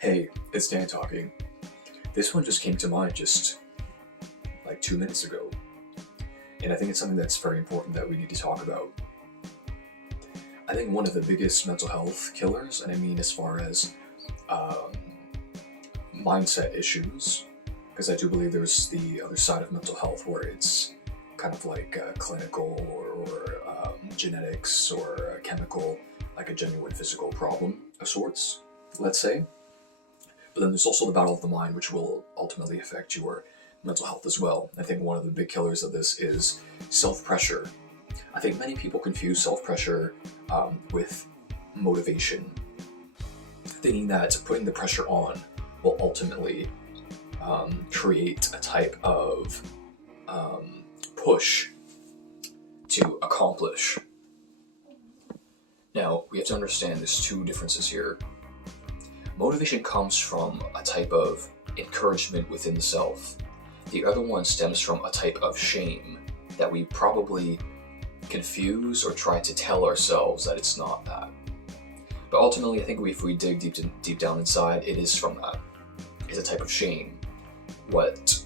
Hey, it's Dan talking. This one just came to mind just like 2 minutes ago, and I think it's something that's very important that we need to talk about. I think one of the biggest mental health killers, and I mean as far as um, mindset issues, because I do believe there's the other side of mental health where it's kind of like clinical or genetics or chemical, like a genuine physical problem of sorts, let's say. But then there's also the battle of the mind, which will ultimately affect your mental health as well. I think one of the big killers of this is self-pressure. I think many people confuse self-pressure with motivation, thinking that putting the pressure on will ultimately create a type of push to accomplish. Now, we have to understand there's two differences here. Motivation comes from a type of encouragement within the self. The other one stems from a type of shame that we probably confuse or try to tell ourselves that it's not that. But ultimately, I think if we dig deep down inside, it is from that. It's a type of shame. What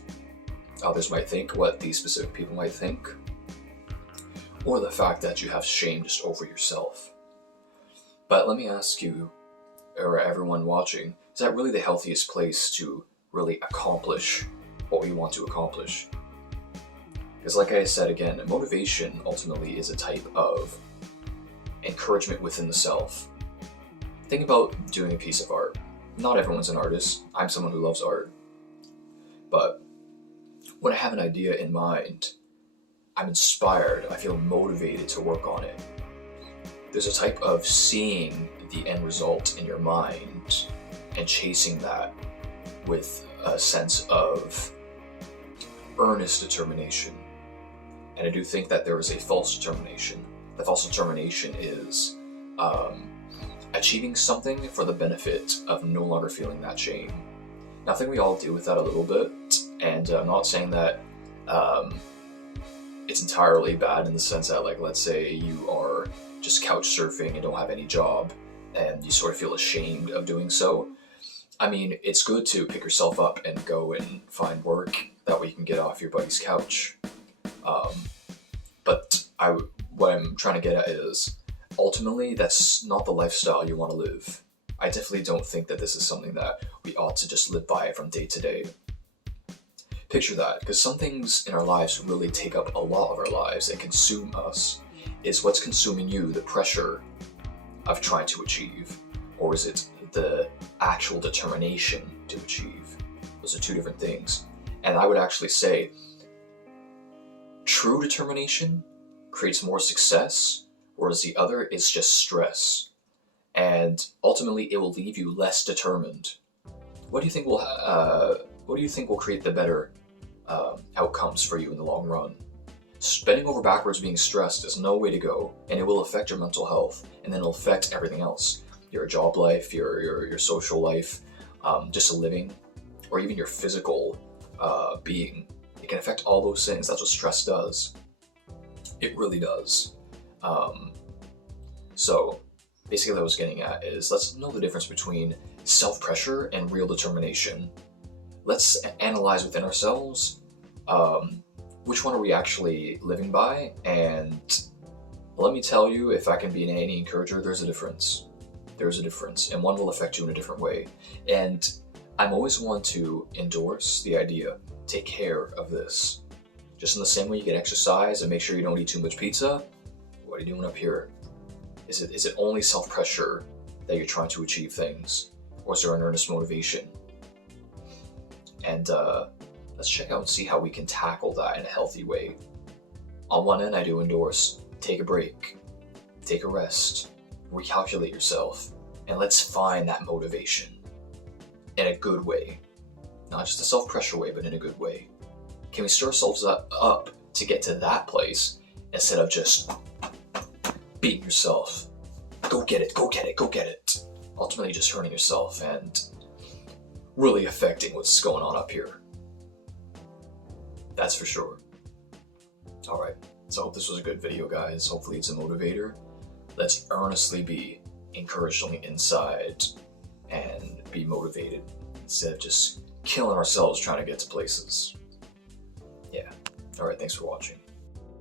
others might think, what these specific people might think, or the fact that you have shame just over yourself. But let me ask you, or everyone watching, is that really the healthiest place to really accomplish what we want to accomplish? Because like I said again, motivation ultimately is a type of encouragement within the self. Think about doing a piece of art. Not everyone's an artist. I'm someone who loves art. But when I have an idea in mind, I'm inspired, I feel motivated to work on it. There's a type of seeing the end result in your mind and chasing that with a sense of earnest determination. And I do think that there is a false determination. The false determination is achieving something for the benefit of no longer feeling that shame. Now, I think we all deal with that a little bit, and I'm not saying that it's entirely bad in the sense that, like, let's say you are just couch surfing and don't have any job, and you sort of feel ashamed of doing so. I mean, it's good to pick yourself up and go and find work. That way you can get off your buddy's couch. But what I'm trying to get at is, ultimately, that's not the lifestyle you want to live. I definitely don't think that this is something that we ought to just live by from day to day. Picture that, because some things in our lives really take up a lot of our lives and consume us. Is what's consuming you the pressure of trying to achieve, or is it the actual determination to achieve? Those are two different things. And I would actually say true determination creates more success, whereas the other is just stress. And ultimately, it will leave you less determined. What do you think will create the better outcomes for you in the long run? Bending over backwards being stressed is no way to go, and it will affect your mental health, and then it'll affect everything else. Your job life, your social life, just living, or even your physical being. It can affect all those things. That's what stress does. It really does. So basically what I was getting at is, let's know the difference between self-pressure and real determination. Let's analyze within ourselves which one are we actually living by, and let me tell you, if I can be any encourager, there's a difference. There's a difference, and one will affect you in a different way. And I'm always one to endorse the idea, take care of this. Just in the same way you get exercise and make sure you don't eat too much pizza, what are you doing up here? Is it only self-pressure that you're trying to achieve things, or is there an earnest motivation? And let's check out and see how we can tackle that in a healthy way. On one end, I do endorse, take a break, take a rest, recalculate yourself, and let's find that motivation in a good way. Not just a self-pressure way, but in a good way. Can we stir ourselves up to get to that place instead of just beating yourself? Go get it, go get it, go get it. Ultimately just hurting yourself and really affecting what's going on up here. That's for sure. Alright, so I hope this was a good video, guys. Hopefully it's a motivator. Let's earnestly be encouraged on the inside and be motivated instead of just killing ourselves trying to get to places. Yeah. Alright, thanks for watching.